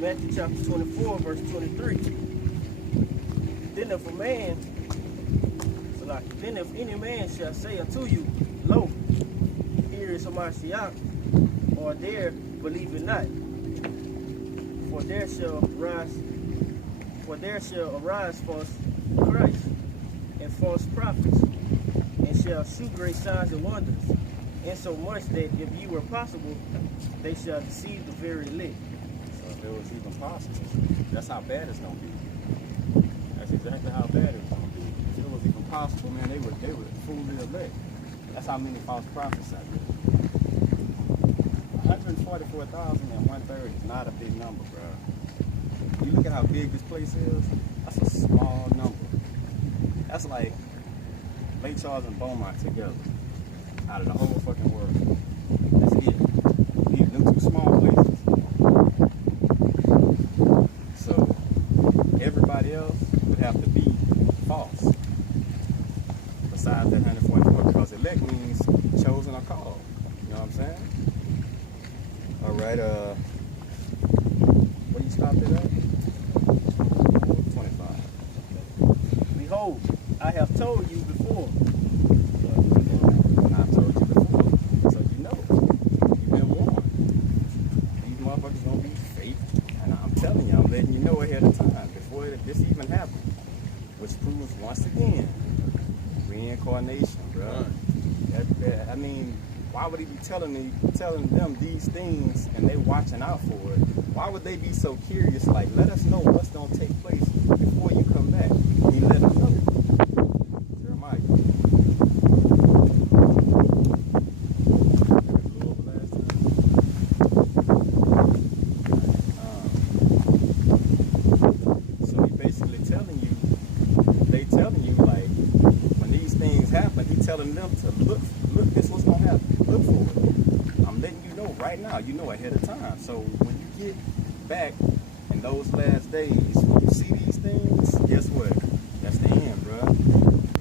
Matthew chapter 24, verse 23. Then if any man shall say unto you, Lo, here is Hamashiach, or there, believe it not. For there shall arise false Christ and false prophets, and shall shew great signs and wonders, insomuch that if you were possible, they shall deceive the very elect. So if it was even possible, that's how bad it's gonna be. That's exactly how bad it's gonna be. If it was even possible, man, they would fool the elect. That's how many false prophets out there. 144,130 is not a big number, bro. You look at how big this place is, that's a small number. That's like Lake Charles and Beaumont together out of the whole fucking world. That's it. These them two small places. So everybody else would have to be false. Besides that 144, because elect means chosen or called. You know what I'm saying? All right, where you stopped it at? 25. Behold, I have told you before. I told you before, so you know. You've been warned. These motherfuckers gonna be fake, and I'm telling you, I'm letting you know ahead of time before this even happened. Which proves once again, reincarnation, bro. I mean, why would he be telling them these things and they watching out for it? Why would they be so curious? Like, let us know what's gonna take place before you come back. He let us know. Jeremiah. So he basically telling you like when these things happen, he telling them to look, this is what's gonna happen. Look for it. I'm letting you know right now, you know ahead of time. So when you get back in those last days, when you see these things, guess what? That's the end, bro.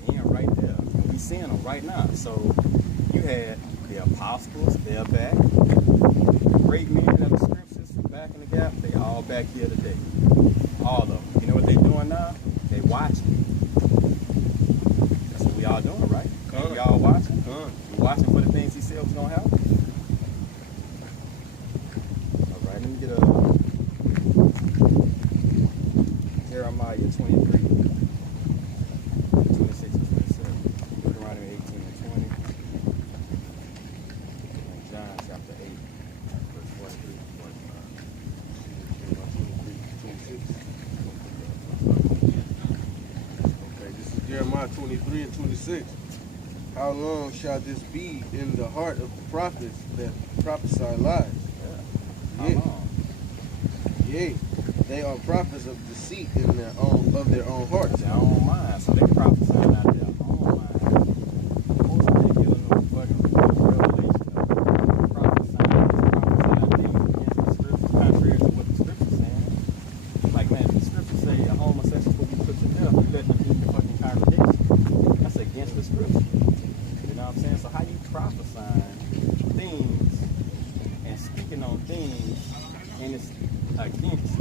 The end right there. And we seeing them right now. So you had the apostles, they're back. The great men of the scriptures from back in the gap, they all back here today. All of them. You know what they doing now? They watching. That's what we all doing, right? We all watching? We watching for the things he said was gonna happen. All right, let me get Jeremiah 23, 26 and 27. Deuteronomy 18 and 20. And John chapter 8, verse 43 and 45. Okay, this is Jeremiah 23 and 26. How long shall this be in the heart of the prophets that prophesy lies? How long? Yea, they are prophets of deceit in their own hearts. Their own mind. So they prophesying out of their own mind. Most of they dealing with fucking revelation. Prophesying against the scriptures, contrary to what the scriptures saying. Like, man, the scriptures say a homosexual will be put to death, you letting them in the fucking congregation. That's against the scripture. You know what I'm saying? So how you prophesying things and speaking on things and it's against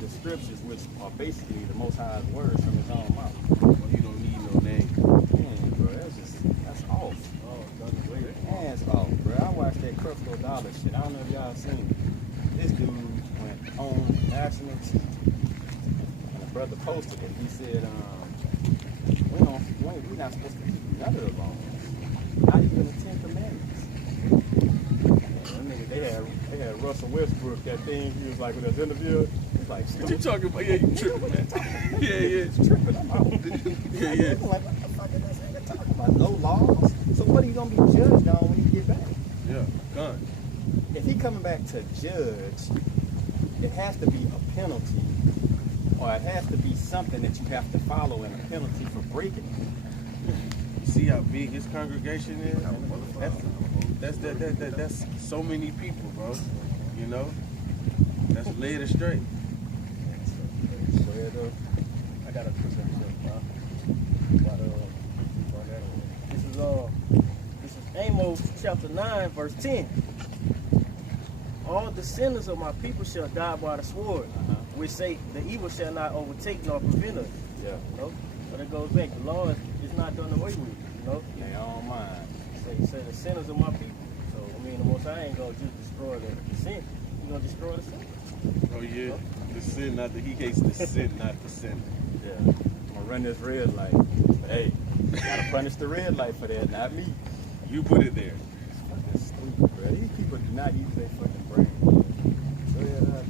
the scriptures, which are basically the Most High's words from his own mouth. Well, you don't need no name. Man, bro, that's off. Oh, That's off, bro. I watched that Creflo Dollar shit. I don't know if y'all seen it. This dude went on national TV, and the brother posted it. He said, we're not supposed to keep none of the laws, not even the 10 Commandments. They had Russell Westbrook, that thing, he was like with his interview, he's like, what you talking about? Yeah, you tripping, man. Yeah, it's tripping, I'm out. Yeah. I'm like, what the fuck is this nigga talking about? No laws? So what are you going to be judged on when he get back? Yeah, done. If he coming back to judge, it has to be a penalty, or it has to be something that you have to follow and a penalty for breaking it. You see how big his congregation is? That's so many people, bro. You know? That's led astray. I got a present This is Amos chapter 9, verse 10. all the sinners of my people shall die by the sword, which say the evil shall not overtake nor prevent us. Yeah. You know? But it goes back. The law is not done away with. You know? They don't mind. Say the sinners of my people. So I mean, the Most High ain't gonna just destroy the sin. He's gonna destroy the sin. Oh yeah, the sin, not the he hates the sin, not the sin. Yeah. I'm gonna run this red light. But hey, you gotta punish the red light for that, not me. You put it there. It's fucking stupid, bro. These people do not use their fucking brain. So yeah,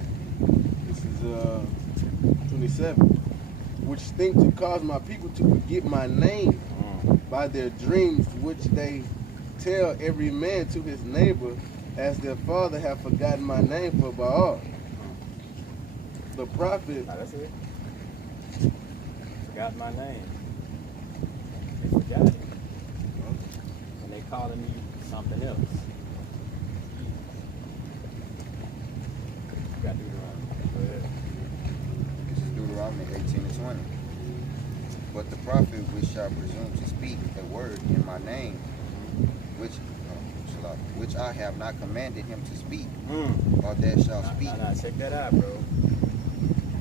This is 27. Which think to cause my people to forget my name by their dreams, which they tell every man to his neighbor, as their father have forgotten my name for Baal. The prophet. that's it. Forgot my name. They forgot it. And they calling me something else. You got Deuteronomy. Go ahead. This is Deuteronomy 18 and 20. But the prophet which shall presume to speak a word in my name, which I have not commanded him to speak, or that shall speak. Nah, check that out, bro.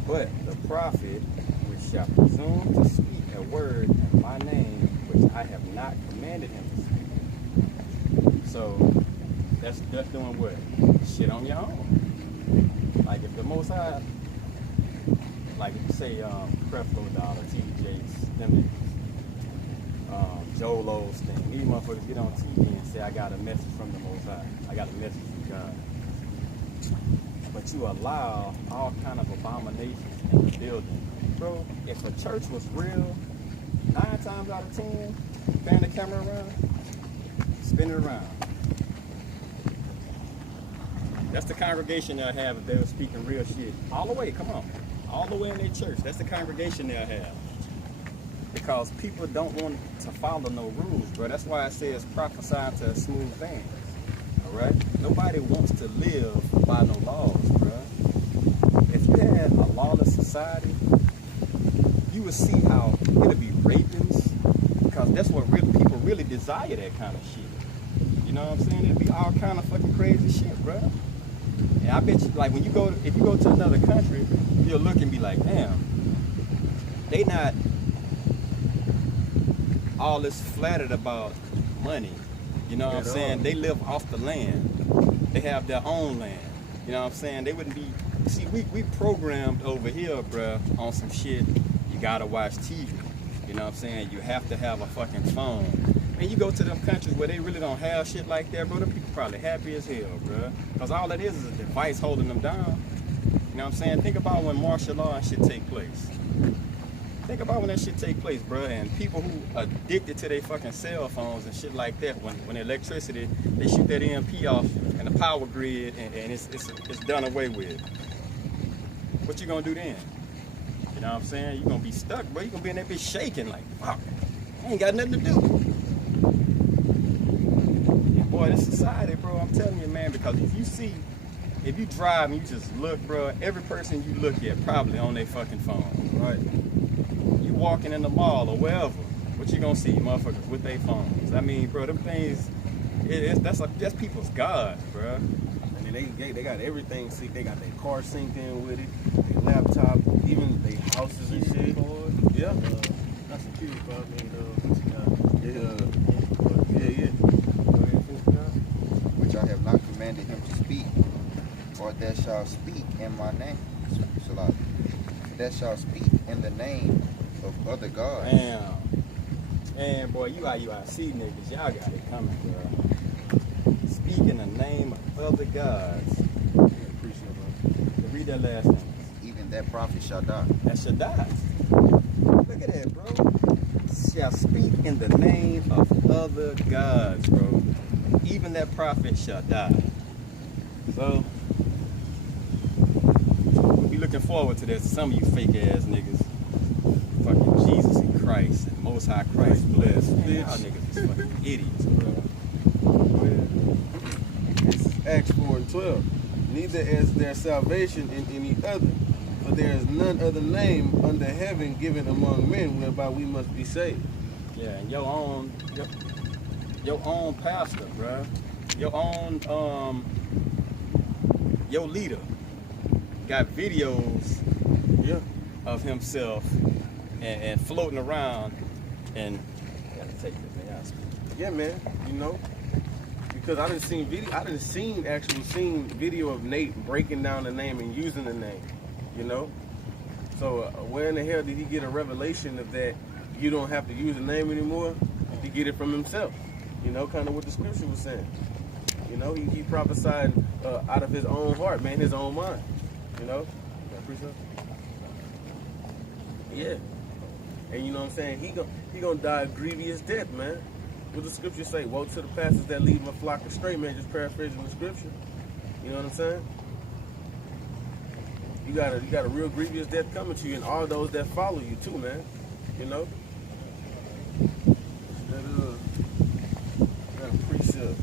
But the prophet which shall presume to speak a word in my name, which I have not commanded him to speak. So that's doing what? Shit on your own. Like if the Most High, like if you say Creflo Dollar, T.D. Jakes, them Joel Osteen, these motherfuckers get on TV and say, I got a message from the Most High. I got a message from God. But you allow all kind of abominations in the building. Bro, if a church was real, 9 times out of 10, pan the camera around, spin it around. That's the congregation they'll have if they were speaking real shit. All the way, come on. All the way in their church. That's the congregation they'll have. Because people don't want to follow no rules, bro. That's why it says prophesying to smooth things. Alright? Nobody wants to live by no laws, bro. If you had a lawless society, you would see how it'd be rapings. Because that's what people really desire, that kind of shit. You know what I'm saying? It'd be all kind of fucking crazy shit, bro. And I bet you, like, when you go, if you go to another country, you'll look and be like, damn, they not all this flattered about money. You know what I'm saying? They live off the land. They have their own land. You know what I'm saying? They wouldn't be, see, we programmed over here, bruh, on some shit. You gotta watch TV. You know what I'm saying? You have to have a fucking phone. And you go to them countries where they really don't have shit like that, bro, them people probably happy as hell, bruh. Because all it is a device holding them down. You know what I'm saying? Think about when martial law and shit take place. Think about when that shit take place, bro, and people who addicted to their fucking cell phones and shit like that, when electricity, they shoot that EMP off and the power grid, and it's done away with. What you gonna do then? You know what I'm saying? You gonna be stuck, bro. You gonna be in that bitch shaking like, fuck, I ain't got nothing to do. And boy, this society, bro, I'm telling you, man, because if you drive and you just look, bro, every person you look at probably on their fucking phone, right? Walking in the mall or wherever, what you gonna see, motherfuckers with their phones? I mean, bro, them things, that's people's gods, bro. And they got everything synced. They got their car synced in with it, their laptop, even their houses and shit. Yeah. Not security card, Yeah. Which I have not commanded him to speak, or that shall speak in my name. That shall speak in the name of other gods. Damn. Man, boy, you IUIC niggas, y'all got it coming, bro. Speak in the name of other gods. Read that last name. Even that prophet shall die. That shall die. Look at that, bro. Shall speak in the name of other gods, bro. Even that prophet shall die. So, we'll be looking forward to that. Some of you fake ass niggas. Fucking Jesus and Christ and Most High Christ bless. Man, y'all niggas is fucking idiots, bro. This is Acts 4 and 12. Neither is there salvation in any other, for there is none other name under heaven given among men whereby we must be saved. Yeah, and your own pastor, bro. Your own your leader got videos of himself and floating around, and I gotta take this man out. Yeah, man. You know, because I didn't seen video of Nate breaking down the name and using the name. You know, so where in the hell did he get a revelation of that? You don't have to use the name anymore. He get it from himself. You know, kind of what the scripture was saying. You know, he prophesied out of his own heart, man, his own mind. You know, yeah. And you know what I'm saying? He gonna die a grievous death, man. What the scripture say? Woe to the pastors that lead my flock astray, man. Just paraphrasing the scripture. You know what I'm saying? You got a real grievous death coming to you, and all those that follow you too, man. You know. That a precept.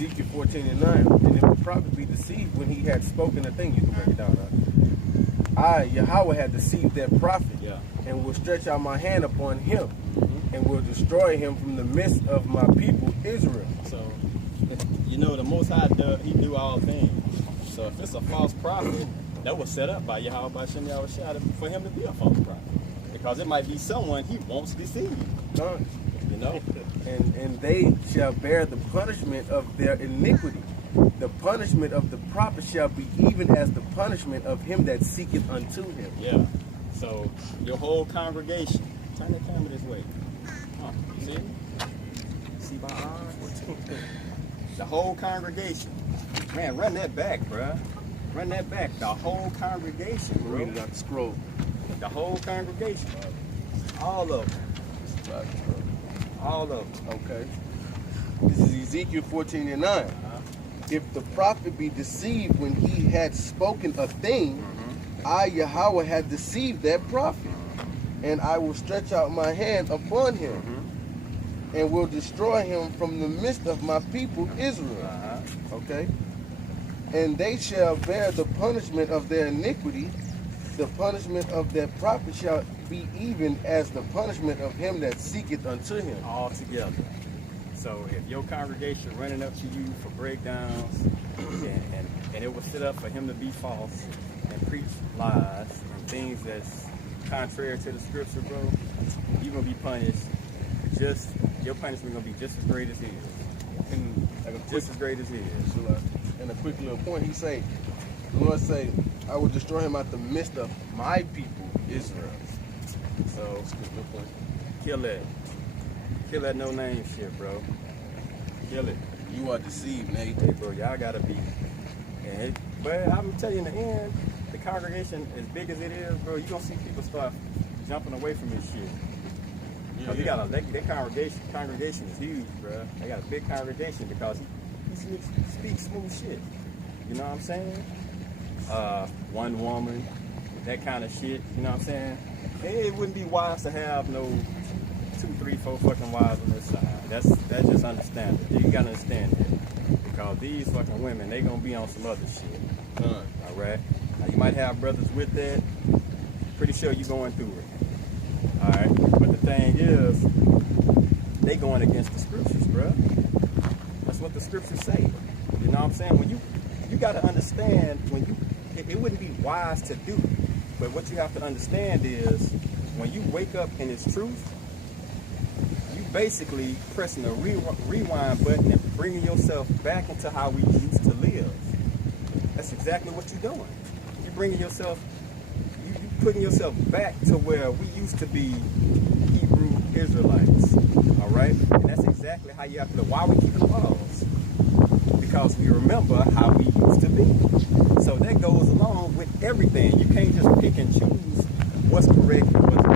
Ezekiel 14:9, and it would probably be deceived when he had spoken a thing. You can break it down. I, Yahawah, had deceived that prophet, and will stretch out my hand upon him, and will destroy him from the midst of my people Israel. So, you know, the Most High, he do all things. So if it's a false prophet, that was set up by YAHAWASHI for him to be a false prophet, because it might be someone he wants deceived. You know. And they shall bear the punishment of their iniquity. The punishment of the prophet shall be even as the punishment of him that seeketh unto him. Yeah. So your whole congregation, turn the camera this way. You see? See my eyes? The whole congregation. Man, run that back, bruh. Run that back. The whole congregation, bro. Read it out the scroll. The whole congregation. All of them. All of them. Okay. This is Ezekiel 14:9. If the prophet be deceived when he had spoken a thing, I, Yahawah, had deceived that prophet, and I will stretch out my hand upon him, and will destroy him from the midst of my people Israel. Okay. And they shall bear the punishment of their iniquity. The punishment of that prophet shall be even as the punishment of him that seeketh unto him. All together. So if your congregation running up to you for breakdowns, and it was set up for him to be false and preach lies and things that's contrary to the scripture, bro, you're gonna be punished. Your punishment gonna be just as great as his. And just as great as his. And a quick little point, the Lord say, I will destroy him out the midst of my people, Israel. So, kill that. Kill that no name shit, bro. Kill it. You are deceived, Nate. Hey, bro, y'all gotta be. But I'm gonna tell you in the end, the congregation, as big as it is, bro, you gonna see people start jumping away from this shit. They got their congregation is huge, bro. They got a big congregation because he speaks smooth shit. You know what I'm saying? One woman, that kind of shit. You know what I'm saying? It wouldn't be wise to have no 2, 3, 4 fucking wives on this side. That's just understandable. You gotta understand that, because these fucking women, they gonna be on some other shit. All right. Now you might have brothers with that. Pretty sure you going through it. All right. But the thing is, they going against the scriptures, bro. That's what the scriptures say. You know what I'm saying? When you gotta understand it wouldn't be wise to do. But what you have to understand is, when you wake up in its truth, you basically pressing the rewind button and bringing yourself back into how we used to live. That's exactly what you're doing. You're bringing yourself, you putting yourself back to where we used to be Hebrew Israelites. All right? And that's exactly how you have to do. Why we keep the laws? because we remember how we used to be. So that goes along with everything. You can't just pick and choose what's correct and what's